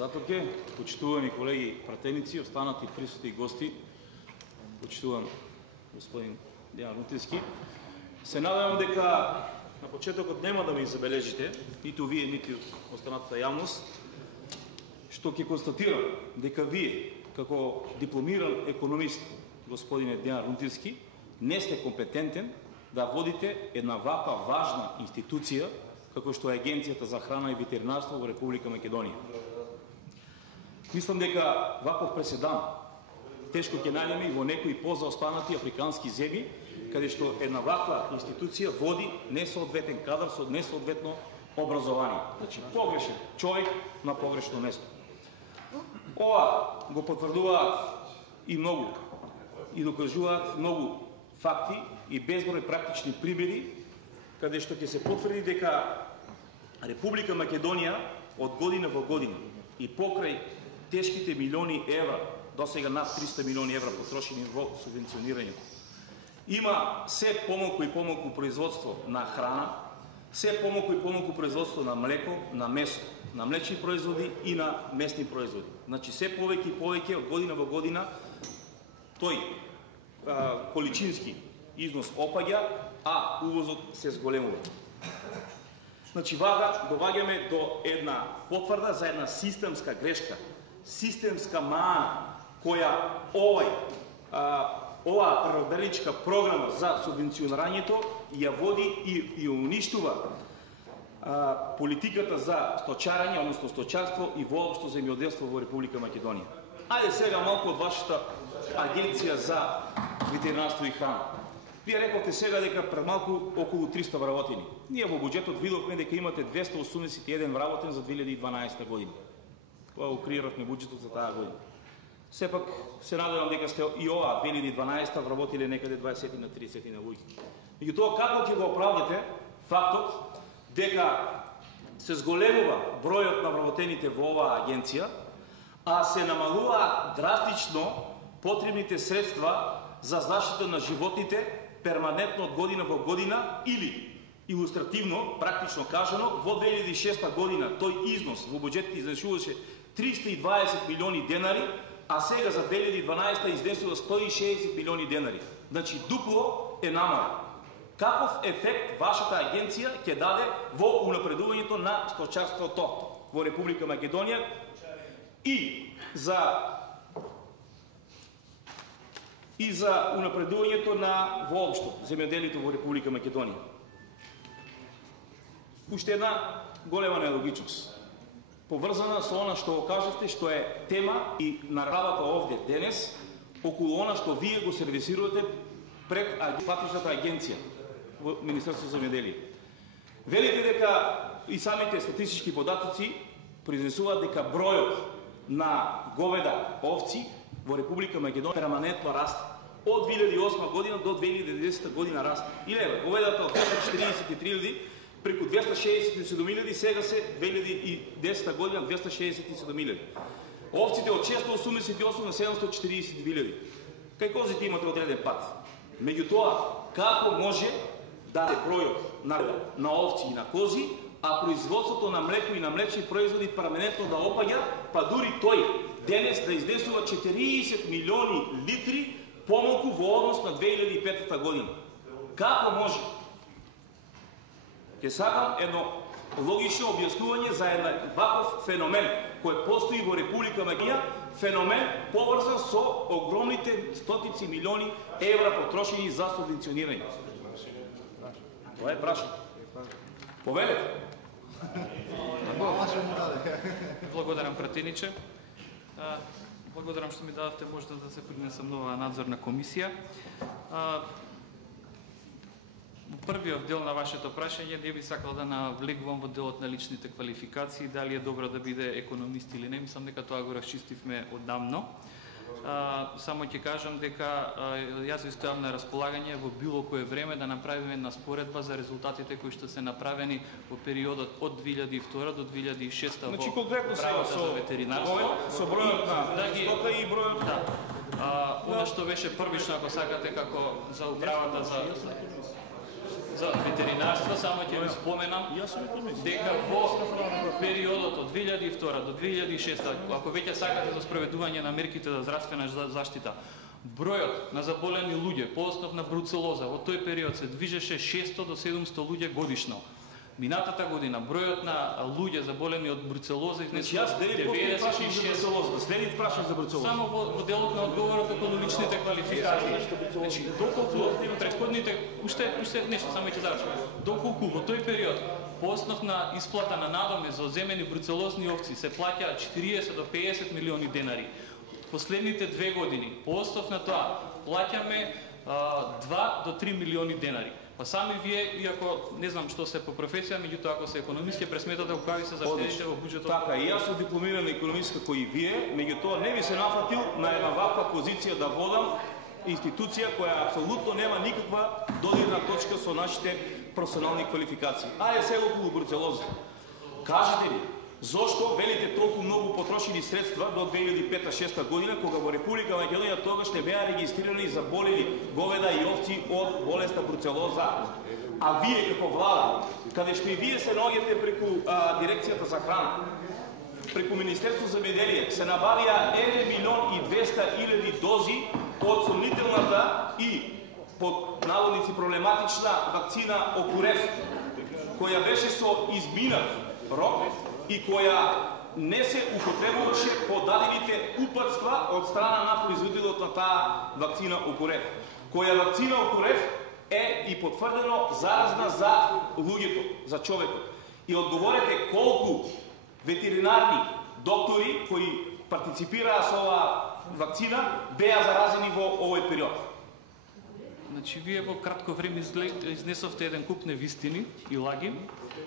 Затоке, почитувани колеги пратеници, останати присутни гости, почитувам господин Дејан Рунтински, се надевам дека на почетокот нема да ми забележите, ниту вие, ниту останатата јавност, што ќе констатирам дека вие, како дипломиран економист, господине Дејан Рунтински, не сте компетентен да водите една ваква важна институција, како што е Агенцијата за храна и ветеринарство во Република Македонија. Мислам дека ваков преседан тешко ќе најдеме и во некои позаостанати африкански земји, каде што една ваква институција води несоодветен кадар со несоодветно образование. Значи, погрешен човек на погрешно место. Ова го потврдуваат и многу, и докажуваат многу факти и безброј практични примери, каде што ќе се потврди дека Република Македонија од година во година и покрај тешките милиони евра, досега над 300 милиони евра потрошени во субвенционирањето, има се помалку и помалку производство на храна, се помалку и помалку производство на млеко, на месо, на млечни производи и на месни производи. Значи, се повеќе и повеќе од година во година тој количински износ опаѓа, а увозот се зголемува. Значи, вака доваѓаме до една потврда за една системска грешка, системска мана која оваа преработка програма за субвенционирањето ја води и уништува политиката за сточарање, односно сточарство и воопшто земјоделство во Република Македонија. Ајде сега малку од вашата Агенција за ветеринарство и храна. Вие рековте сега дека пред малку околу 300 вработени. Ние во буџетот видовме дека имате 281 вработен за 2012 година. Тоа го креиравме буџетот за таа година. Сепак се надевам дека сте и оваа 2012 вработиле некаде 20 на 30 на луѓе. Меѓутоа, како ќе го оправдате фактот дека се зголемува бројот на вработените во оваа агенција, а се намалуваат драстично потребните средства за заштита на животните перманентно од година во година или илустративно, практично кажано, во 2006 година тој износ во буџетот изнесуваше 320 милиони денари, а сега за 2012 изнесува 160 милиони денари. Значи, дупло е намален. Каков ефект вашата агенција ќе даде во унапредувањето на сточарството во Република Македонија и за унапредувањето на воопшто земјоделието во Република Македонија? Уште една голема нелогичност, поврзана со она што го кажавте, што е тема и на работа овде денес, околу она што вие го сервисирате пред патичната агенција во Министерството за земјоделие. Велите дека и самите статистички податоци произнесуваат дека бројот на говеда, овци во Република Македонија перманентно расте. Од 2008 година до 2010 година расте. И лева, говедата од 243.000 преку 267.000, сега се 2010 година 267.000. Овците од 688 на 740.000. Кај козите имате одреден пат. Меѓутоа, како може да се бројот на овци и на кози, а производството на млеко и на млечни производи перманентно да опаѓа, па дури тој денес да изнесува 40 милиони литри помалку во однос на 2005 година. Како може? Ќе сакам едно логично објаснување за еден ваков феномен кој постои во Република Македонија, феномен поврзан со огромните стотици милиони евра потрошени за субвенционирање. Тоа е прашање. Повелете. Благодарам, пратениче. Благодарам што ми дадовте можност да се принесам нова надзорна комисија. Првиот дел на вашето прашање не би сакал да навлегувам во делот на личните квалификации, дали е добро да биде економист или не, мислам дека тоа го расчистивме оддамно. Само ќе кажам дека јас ви стојам на располагање во било кое време да направиме една споредба за резултатите кои што се направени во периодот од 2002 до 2006 во правата за ветеринарство. Со бројот на стока и бројот на... Она што беше првично, ако сакате, како за управата за... За ветеринарство само ќе ви споменам дека во периодот од 2002 до 2006, ако веќе сакате за спроведување на мерките за здравствена заштита, бројот на заболени луѓе по основ на бруцелоза во тој период се движеше 600 до 700 луѓе годишно. Минатата година бројот на луѓе заболени од бруцелоза изнесува 96%. Следи прашање за бруцелоза. Само во делот на одговорот околу личните квалификации. Значи, доколку претходните уште нешто само ќе завршам. Доколку во тој период по основ на исплата на надоме за земени бруцелозни овци се плаќа 40 до 50 милиони денари. Последните 2 години по основ на тоа плаќаме 2 до 3 милиони денари. Па сами вие, иако не знам што се по професија, меѓутоа ако се економист, ќе пресметате какви се заштедите во буџетот. Така, и јас сум дипломиран економист како и вие, меѓутоа не би се нафатил на една ваква позиција да водам институција која апсолутно нема никаква додирна точка со нашите професионални квалификации. Ајде сега околу бруцелоза. Кажете ми, зошто велите толку многу потрошени средства до 2005-2006 година, кога во Република Македонија тогаш не беа регистрирани заболели говеда и овци од болеста бруцелоза? А вие како влада, каде што и вие се наоѓате преку дирекцијата за храна, преку Министерство за земјоделие, се набавија 1.200.000 дози од сомнителната и под наводници проблематична вакцина Окурев, која беше со изминат рок и која не се употребуваше по дадените упатства од страна на производителот на таа вакцина Окурев. Која вакцина Окурев е и потврдено заразна за луѓето, за човекот. И одговорете колку ветеринарни доктори кои партиципираа со оваа вакцина беа заразени во овој период. Значи, вие во кратко време изнесовте еден куп невистини и лаги.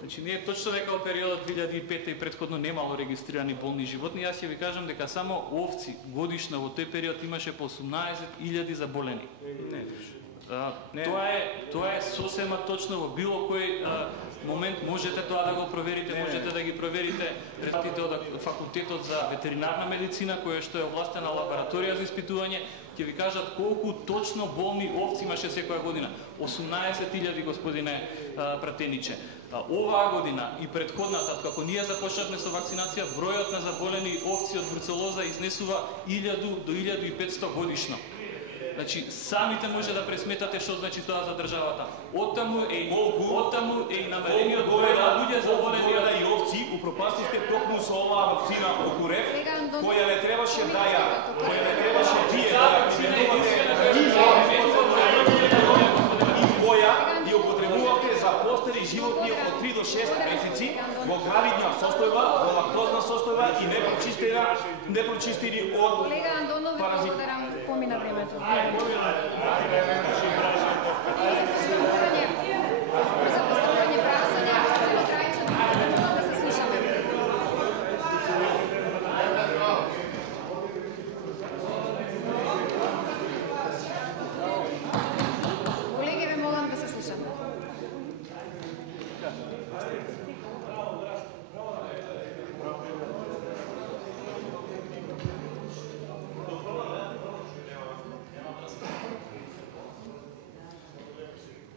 Значи, не е точно дека во периодот 2005 и претходно немало регистрирани болни животни. Јас ќе ви кажам дека само овци годишно во тој период имаше по 18.000 заболени. Тоа е сосема точно во било кој момент можете тоа да го проверите, можете да ги проверите пред од факултетот за ветеринарна медицина, која што е овластена лабораторија за испитување, ќе ви кажат колку точно болни овци имаше секоја година. 18.000, господине пратениче. Оваа година и претходната, како ние започнавме со вакцинација, бројот на заболени овци од бруцелоза изнесува 1000 до 1500 годишно. Значи, самите може да пресметате што значи тоа за државата. Оттаму е и намерениот број на луѓе заболени и овци упропастивте токму со оваа вакцина Окурев, која не требаше да ја, вие да ја применувате и која ја употребувате за постари животни од 3 до 6 месеци во гравидна состојба, во лактозна состојба и непрочистени од паразити. Помина времето. За поставување прашања, господин Крајчев, да се слушаме. Колеги, ве молам да се слушаме.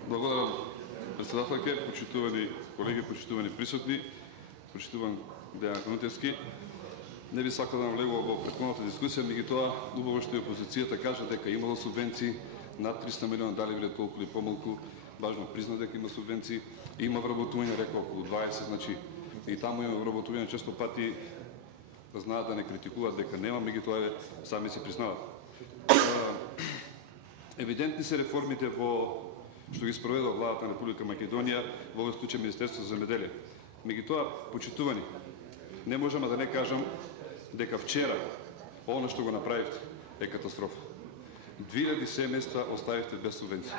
Благодарам, председателке, почитувани колеги, почитувани присутни, почитуван Дејан Кнутевски. Не би сакал да навлегувам во претходната дискусија, меѓутоа убаво што и опозицијата кажа дека имало субвенции над 300 милиона, дали биле толку или помалку, важно призна дека има субвенции, има вработување, рекол околу 20, значи и таму има вработување, често пати знаат да не критикуваат дека нема, меѓутоа сами се признават. Евидентни се реформите што ги спроведува владата на Република Македонија, во овој случај Министерство за земјоделие. Меѓутоа, почитувани, не можеме да не кажам дека вчера оно што го направивте е катастрофа. 2000 семејства оставивте без субвенции.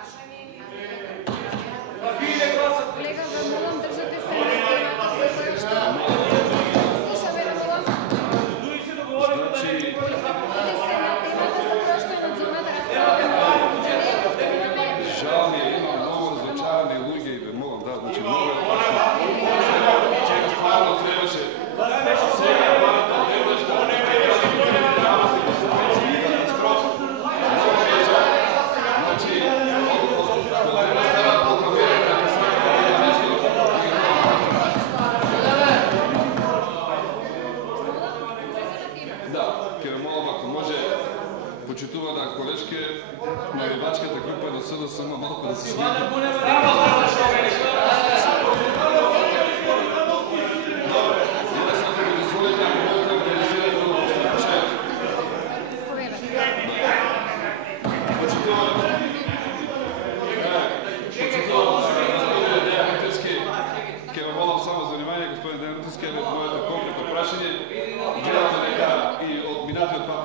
Колега, ве молам, држате се на темата за која што слушаме, ве молам. Иде се на темата за која што е национална расправа. Жал ми е, има многу разочарани луѓе и ве молам, да, значи многу е важно. Чека стварно требаше сега владата требаше да давате го субвенции и катастрофа. Много е жал. Значи, ако не стават прокламиране почитувана колешке навивачката група на СДСМ малку да се смени.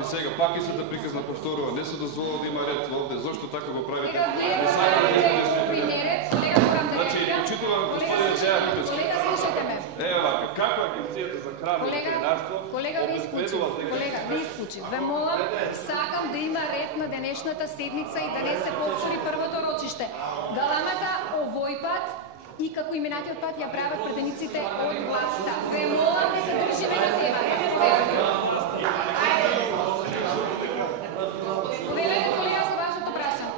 Сега пак и се да приказна повторува, не се дозволява да има ред овде, зашто така го правите? Значи, почитувам господин Дејан Нутевски. Колега, слушате ме. Ева вака, како Агенцијата за храна и ветеринарство Колега, ви исклучив. Ве молам, сакам да има ред на денешната седница и да не се повтори првото рочиште. Галамата овој пат и како и минатиот пат ја прават пратениците од власта. Ве молам да се држиме на тема. Повелете, колега, за вашето прашање.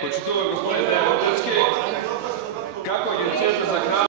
Почитувам господин